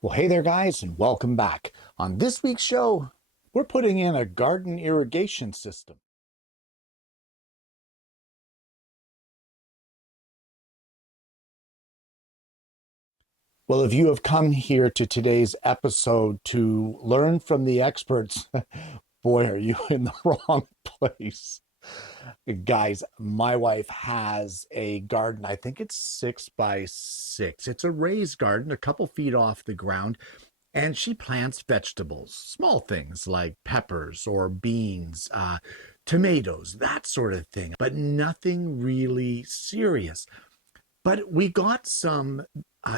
Well, hey there, guys, and welcome back. On this week's show, we're putting in a garden irrigation system. Well, if you have come here to today's episode to learn from the experts, boy, are you in the wrong place. Guys, my wife has a garden. I think it's 6 by 6. It's a raised garden, a couple feet off the ground. And she plants vegetables, small things like peppers or beans, tomatoes, that sort of thing, but nothing really serious. But we got some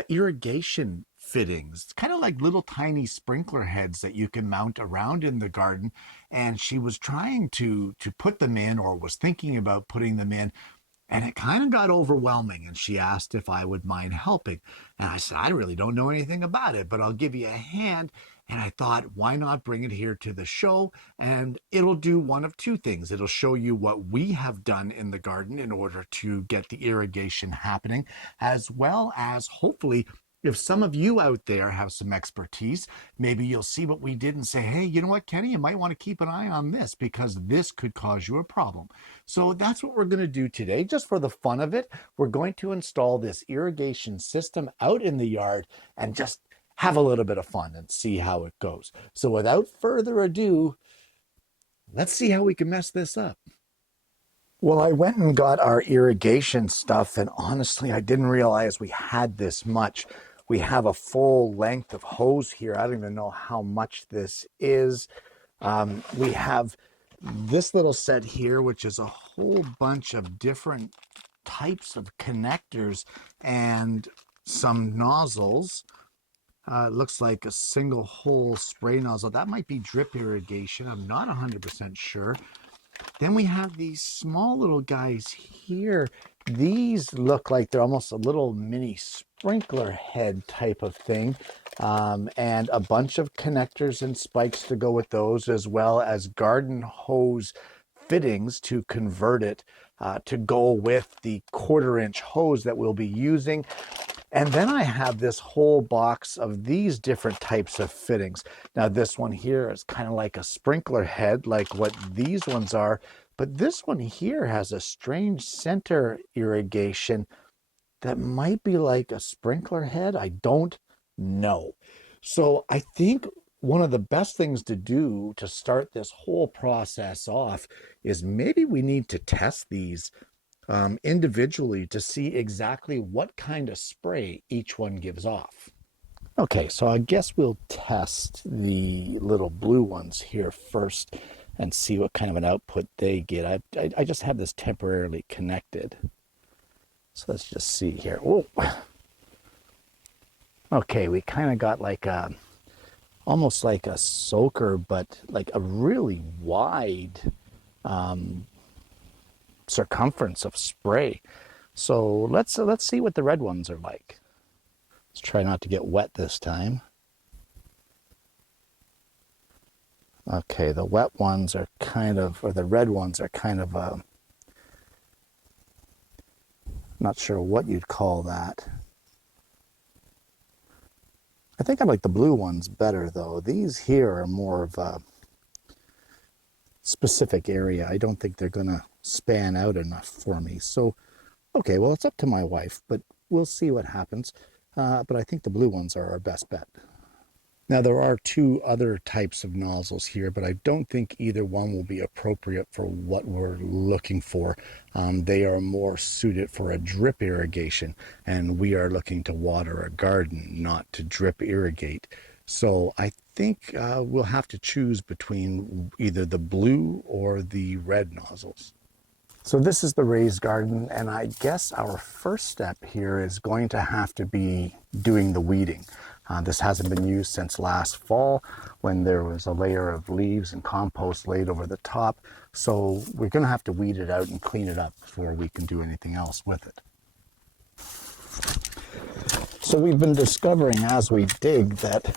irrigation fittings, kind of like little tiny sprinkler heads that you can mount around in the garden. And she was trying to put them in, or was thinking about putting them in, and it kind of got overwhelming. And she asked if I would mind helping. And I said, I really don't know anything about it, but I'll give you a hand. And I thought, why not bring it here to the show? And it'll do one of two things. It'll show you what we have done in the garden in order to get the irrigation happening, as well as hopefully, if some of you out there have some expertise, maybe you'll see what we did and say, hey, you know what, Kenny, you might want to keep an eye on this because this could cause you a problem. So that's what we're going to do today. Just for the fun of it, we're going to install this irrigation system out in the yard and just have a little bit of fun and see how it goes. So without further ado, let's see how we can mess this up. Well, I went and got our irrigation stuff, and honestly, I didn't realize we had this much. We have a full length of hose here. I don't even know how much this is. We have this little set here, which is a whole bunch of different types of connectors and some nozzles. It looks like a single hole spray nozzle. That might be drip irrigation. I'm not 100% sure. Then we have these small little guys here. These look like they're almost a little mini sprinkler head type of thing. And a bunch of connectors and spikes to go with those, as well as garden hose fittings to convert it to go with the 1/4-inch hose that we'll be using. And then I have this whole box of these different types of fittings. Now this one here is kind of like a sprinkler head, like what these ones are, but this one here has a strange center irrigation that might be like a sprinkler head. I don't know. So I think one of the best things to do to start this whole process off is maybe we need to test these individually to see exactly what kind of spray each one gives off. Okay, so I guess we'll test the little blue ones here first and see what kind of an output they get. I just have this temporarily connected. So let's just see here. Whoa. Okay, we kind of got like a, almost like a soaker, but like a really wide circumference of spray. So let's see what the red ones are like. Let's try not to get wet this time. Okay, the wet ones are kind of, or the red ones are kind of not sure what you'd call that. I think I like the blue ones better though. These here are more of a specific area. I don't think they're gonna span out enough for me. So, okay, well, it's up to my wife, but we'll see what happens. But I think the blue ones are our best bet. Now, there are two other types of nozzles here, but I don't think either one will be appropriate for what we're looking for. They are more suited for a drip irrigation, and we are looking to water a garden, not to drip irrigate. So I think we'll have to choose between either the blue or the red nozzles. So this is the raised garden, and I guess our first step here is going to have to be doing the weeding. This hasn't been used since last fall when there was a layer of leaves and compost laid over the top. So we're going to have to weed it out and clean it up before we can do anything else with it. So we've been discovering as we dig that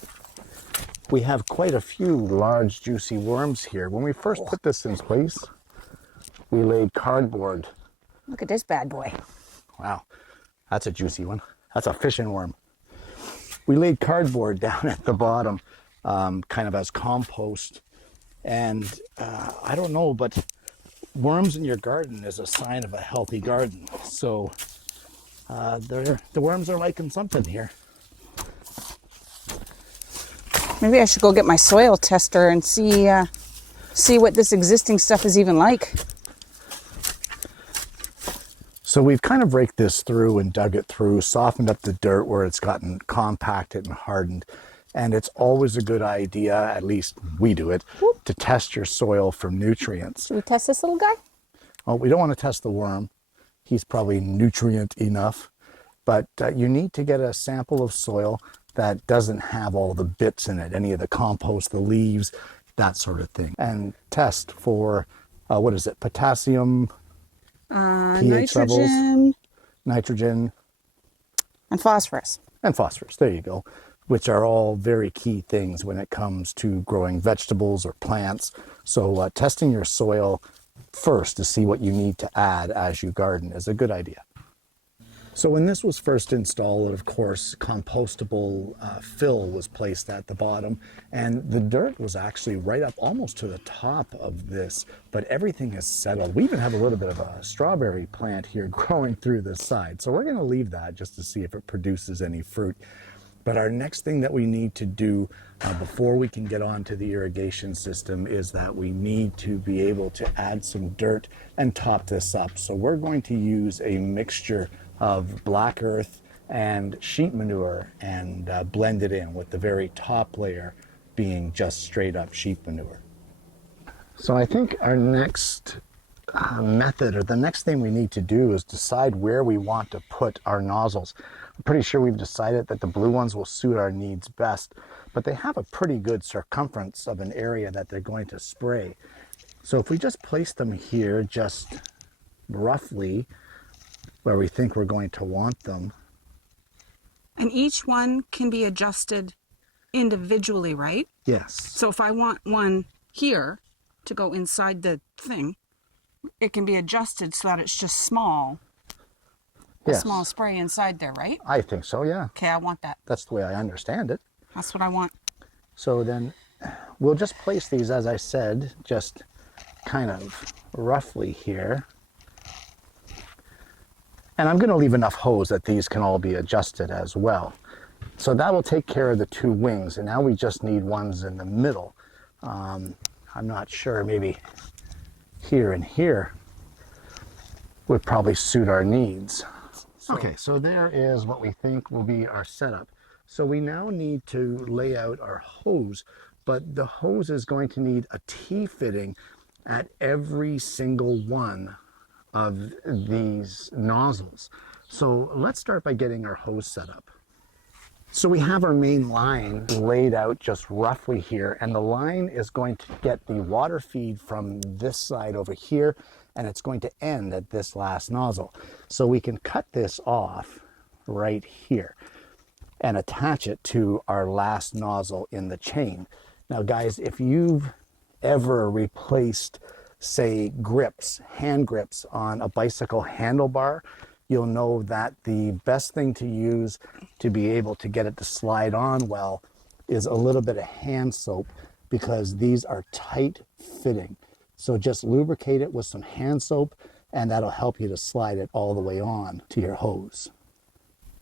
we have quite a few large juicy worms here. When we first put this in place, we laid cardboard. Look at this bad boy. Wow, that's a juicy one. That's a fishing worm. we laid cardboard down at the bottom, kind of as compost. And I don't know, but worms in your garden is a sign of a healthy garden. So the worms are liking something here. Maybe I should go get my soil tester and see what this existing stuff is even like. So we've kind of raked this through and dug it through, softened up the dirt where it's gotten compacted and hardened. And it's always a good idea, at least we do it, to test your soil for nutrients. Should we test this little guy? Oh, we don't want to test the worm. He's probably nutrient enough. But you need to get a sample of soil that doesn't have all the bits in it, any of the compost, the leaves, that sort of thing. And test for, what is it, potassium, pH levels, nitrogen, and phosphorus. And phosphorus, there you go, which are all very key things when it comes to growing vegetables or plants. So testing your soil first to see what you need to add as you garden is a good idea. So when this was first installed, of course, compostable fill was placed at the bottom, and the dirt was actually right up almost to the top of this, but everything has settled. We even have a little bit of a strawberry plant here growing through the side. So we're going to leave that just to see if it produces any fruit. But our next thing that we need to do before we can get on to the irrigation system is that we need to be able to add some dirt and top this up. So we're going to use a mixture of black earth and sheep manure and blend it in, with the very top layer being just straight up sheep manure. So I think our next method, or the next thing we need to do, is decide where we want to put our nozzles. I'm pretty sure we've decided that the blue ones will suit our needs best, but they have a pretty good circumference of an area that they're going to spray. So if we just place them here just roughly where we think we're going to want them. And each one can be adjusted individually, right? Yes. So if I want one here to go inside the thing, it can be adjusted so that it's just small. Yes. A small spray inside there, right? I think so, yeah. Okay, I want that. That's the way I understand it. That's what I want. So then we'll just place these, as I said, just kind of roughly here. And I'm going to leave enough hose that these can all be adjusted as well. So that will take care of the two wings, and now we just need ones in the middle. I'm not sure, maybe here and here would probably suit our needs. Okay, so there is what we think will be our setup. So we now need to lay out our hose, but the hose is going to need a T-fitting at every single one of these nozzles. So let's start by getting our hose set up. So we have our main line laid out just roughly here, and the line is going to get the water feed from this side over here, and it's going to end at this last nozzle. So we can cut this off right here and attach it to our last nozzle in the chain. Now guys, if you've ever replaced, say, grips, hand grips on a bicycle handlebar, you'll know that the best thing to use to be able to get it to slide on well is a little bit of hand soap, because these are tight fitting. So just lubricate it with some hand soap, and that'll help you to slide it all the way on to your hose.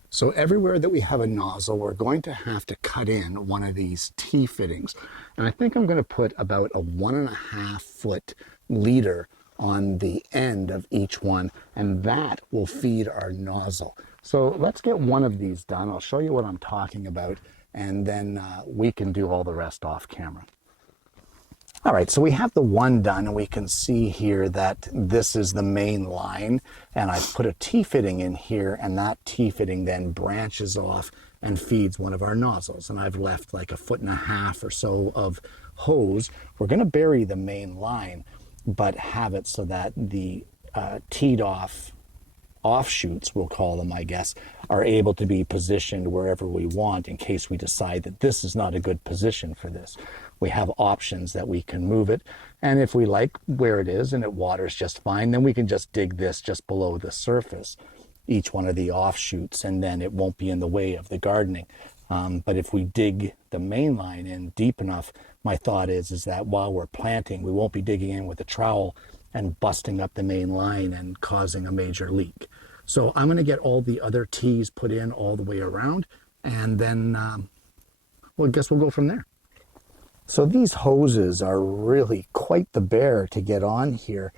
So everywhere that we have a nozzle, we're going to have to cut in one of these T-fittings. And I think I'm going to put about a 1.5 foot leader on the end of each one, and that will feed our nozzle. So let's get one of these done. I'll show you what I'm talking about, and then we can do all the rest off camera. All right, so we have the one done, and we can see here that this is the main line, and I've put a T-fitting in here, and that T-fitting then branches off and feeds one of our nozzles. And I've left like 1.5 feet or so of hose. We're gonna bury the main line, but have it so that the teed off offshoots, we'll call them, I guess, are able to be positioned wherever we want in case we decide that this is not a good position for this. We have options that we can move it, and if we like where it is and it waters just fine, then we can just dig this just below the surface, each one of the offshoots, and then it won't be in the way of the gardening. But if we dig the main line in deep enough, my thought is that while we're planting, we won't be digging in with a trowel and busting up the main line and causing a major leak. So I'm going to get all the other T's put in all the way around, and then, well, I guess we'll go from there. So these hoses are really quite the bear to get on here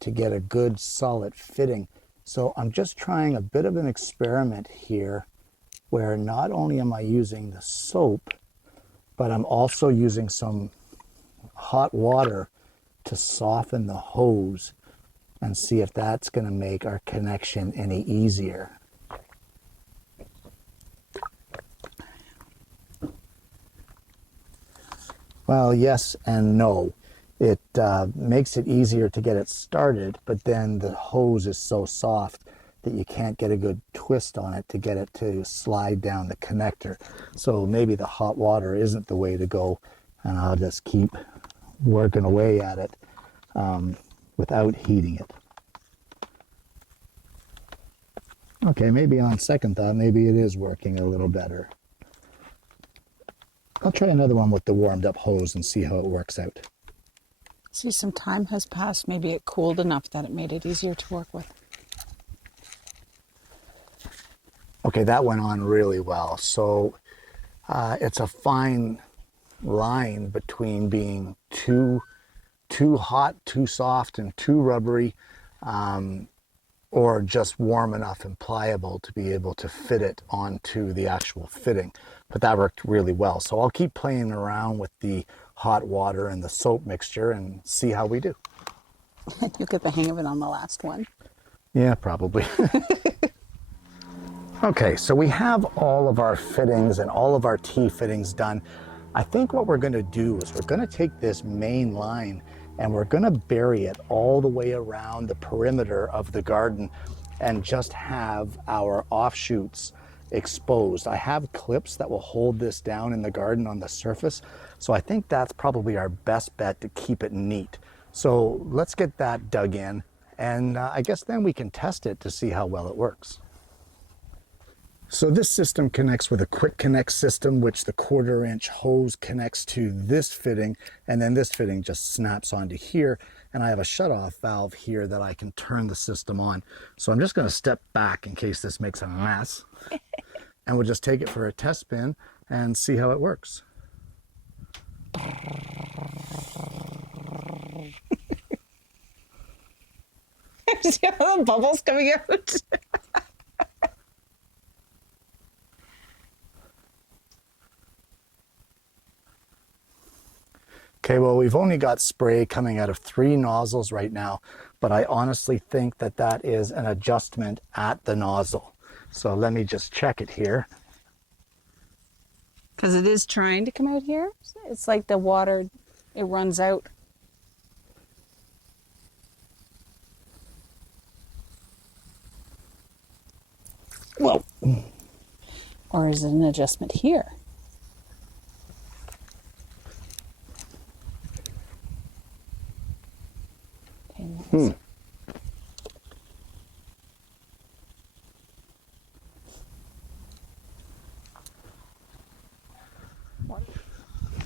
to get a good solid fitting. So I'm just trying a bit of an experiment here where not only am I using the soap, but I'm also using some hot water to soften the hose and see if that's going to make our connection any easier. Well, yes and no. It makes it easier to get it started, but then the hose is so soft that you can't get a good twist on it to get it to slide down the connector. So maybe the hot water isn't the way to go, and I'll just keep working away at it without heating it. Okay, maybe on second thought, maybe it is working a little better. I'll try another one with the warmed up hose and see how it works out. See, some time has passed. Maybe it cooled enough that it made it easier to work with. Okay, that went on really well. So it's a fine line between being too hot, too soft, and too rubbery, or just warm enough and pliable to be able to fit it onto the actual fitting. But that worked really well. So I'll keep playing around with the hot water and the soap mixture and see how we do. You'll get the hang of it on the last one. Yeah, probably. Okay, so we have all of our fittings and all of our T-fittings done. I think what we're going to do is we're going to take this main line and we're going to bury it all the way around the perimeter of the garden and just have our offshoots exposed. I have clips that will hold this down in the garden on the surface, so I think that's probably our best bet to keep it neat. So let's get that dug in, and I guess then we can test it to see how well it works. So this system connects with a quick connect system, which the 1/4 inch hose connects to this fitting, and then this fitting just snaps onto here, and I have a shutoff valve here that I can turn the system on. So I'm just going to step back in case this makes a mess, and we'll just take it for a test spin and see how it works. See all the bubbles coming out? Okay, well, we've only got spray coming out of 3 nozzles right now, but I honestly think that that is an adjustment at the nozzle. So let me just check it here. Because it is trying to come out here. It's like the water, it runs out. Whoa. Or is it an adjustment here? Okay,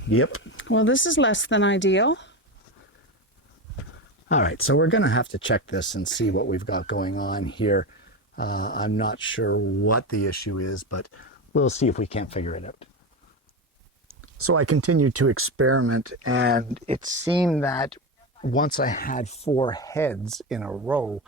Yep. well, this is less than ideal. All right, so we're going to have to check this and see what we've got going on here. I'm not sure what the issue is, but we'll see if we can't figure it out. So I continued to experiment, and it seemed that once I had 4 heads in a row,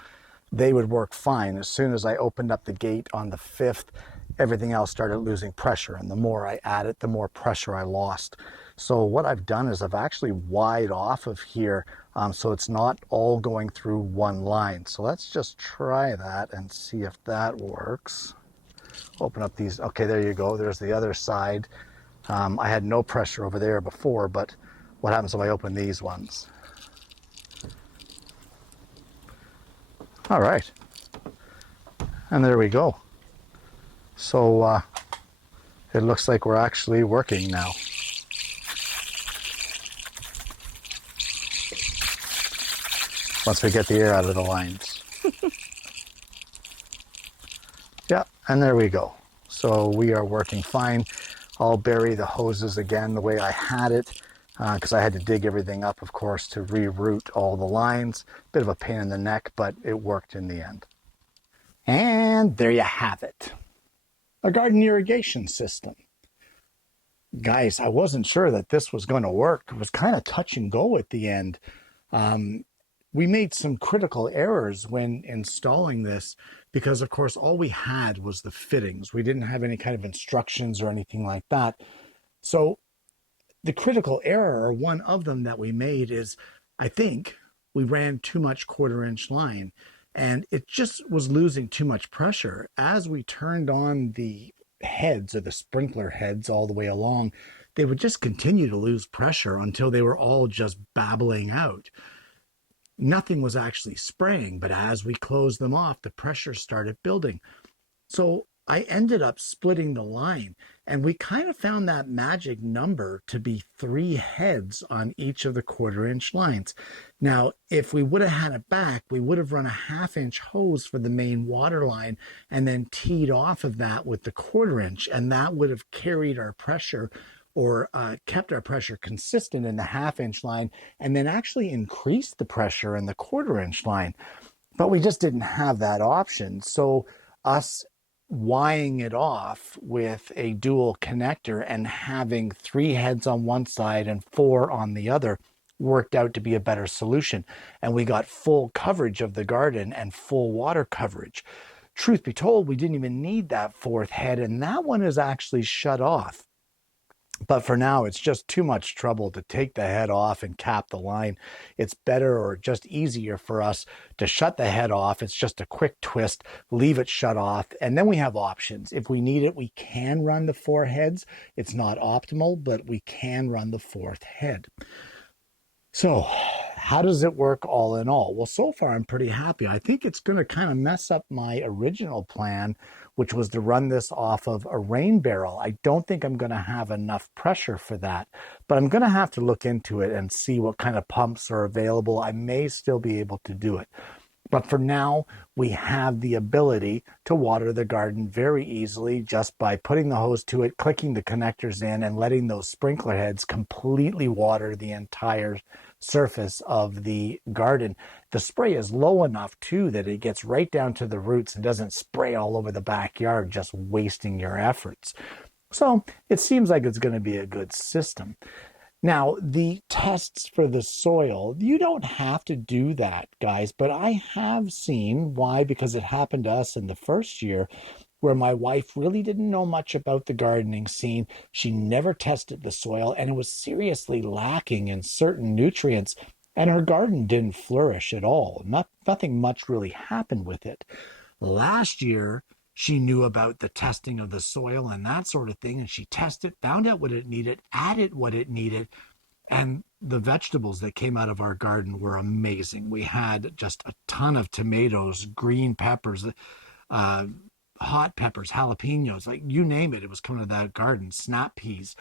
they would work fine. As soon as I opened up the gate on the 5th, everything else started losing pressure, and the more I added, the more pressure I lost. So what I've done is I've actually wired off of here, so it's not all going through one line. So let's just try that and see if that works. Open up these. Okay, there you go. There's the other side. I had no pressure over there before, but what happens if I open these ones? All right, and there we go. So it looks like we're actually working now. Once we get the air out of the lines. Yeah, and there we go. so we are working fine. I'll bury the hoses again the way I had it, because I had to dig everything up, of course, to reroute all the lines. Bit of a pain in the neck, but it worked in the end. And there you have it. A garden irrigation system. Guys, I wasn't sure that this was going to work. It was kind of touch and go at the end. We made some critical errors when installing this because, of course, all we had was the fittings. We didn't have any kind of instructions or anything like that. So the critical error, or one of them that we made, is I think we ran too much 1/4 inch line and it just was losing too much pressure. As we turned on the heads, or the sprinkler heads, all the way along, they would just continue to lose pressure until they were all just babbling out. Nothing was actually spraying, but as we closed them off, the pressure started building. So I ended up splitting the line, and we kind of found that magic number to be 3 heads on each of the 1/4 inch lines. Now, if we would have had it back, we would have run a 1/2 inch hose for the main water line and then teed off of that with the 1/4 inch, and that would have carried our pressure, or kept our pressure consistent in the 1/2 inch line, and then actually increased the pressure in the 1/4 inch line. But we just didn't have that option. So us wiring it off with a dual connector and having 3 heads on one side and 4 on the other worked out to be a better solution. And we got full coverage of the garden and full water coverage. Truth be told, we didn't even need that 4th head, and that one is actually shut off. But for now, it's just too much trouble to take the head off and cap the line. It's better, or just easier, for us to shut the head off. It's just a quick twist, leave it shut off, and then we have options. If we need it, we can run the 4 heads. It's not optimal, but we can run the 4th head. So how does it work all in all? Well, so far I'm pretty happy. I think it's going to kind of mess up my original plan, which was to run this off of a rain barrel. I don't think I'm going to have enough pressure for that, but I'm going to have to look into it and see what kind of pumps are available. I may still be able to do it. But for now, we have the ability to water the garden very easily just by putting the hose to it, clicking the connectors in, and letting those sprinkler heads completely water the entire surface of the garden. The spray is low enough, too, that it gets right down to the roots and doesn't spray all over the backyard, just wasting your efforts. So it seems like it's going to be a good system. Now, the tests for the soil, you don't have to do that, guys, but I have seen why, because it happened to us in the first year where my wife really didn't know much about the gardening scene. She never tested the soil, and it was seriously lacking in certain nutrients, and her garden didn't flourish at all. Nothing much really happened with it. Last year, she knew about the testing of the soil and that sort of thing, and she tested, found out what it needed, added what it needed, and the vegetables that came out of our garden were amazing. We had just a ton of tomatoes, green peppers, hot peppers, jalapenos, like you name it, it was coming out of that garden, snap peas.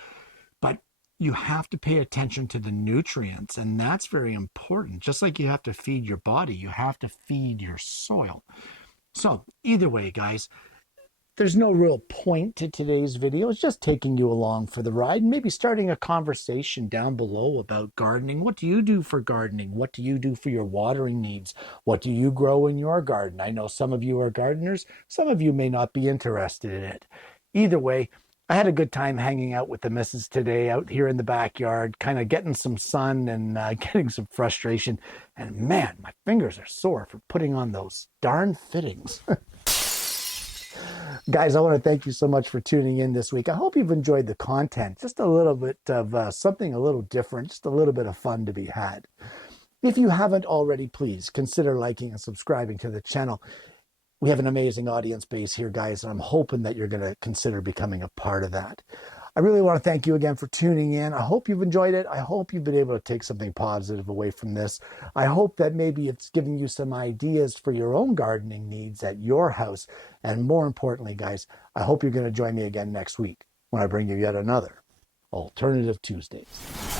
But you have to pay attention to the nutrients, and that's very important. Just like you have to feed your body, you have to feed your soil. So either way, guys, there's no real point to today's video. It's just taking you along for the ride, maybe starting a conversation down below about gardening. What do you do for gardening? What do you do for your watering needs? What do you grow in your garden? I know some of you are gardeners. Some of you may not be interested in it. Either way, I had a good time hanging out with the missus today out here in the backyard, kind of getting some sun and getting some frustration. And man, my fingers are sore for putting on those darn fittings. Guys, I want to thank you so much for tuning in this week. I hope you've enjoyed the content. Just a little bit of something a little different, just a little bit of fun to be had. If you haven't already, please consider liking and subscribing to the channel. We have an amazing audience base here, guys, and I'm hoping that you're going to consider becoming a part of that. I really want to thank you again for tuning in. I hope you've enjoyed it. I hope you've been able to take something positive away from this. I hope that maybe it's giving you some ideas for your own gardening needs at your house. And more importantly, guys, I hope you're going to join me again next week when I bring you yet another Alternative Tuesdays.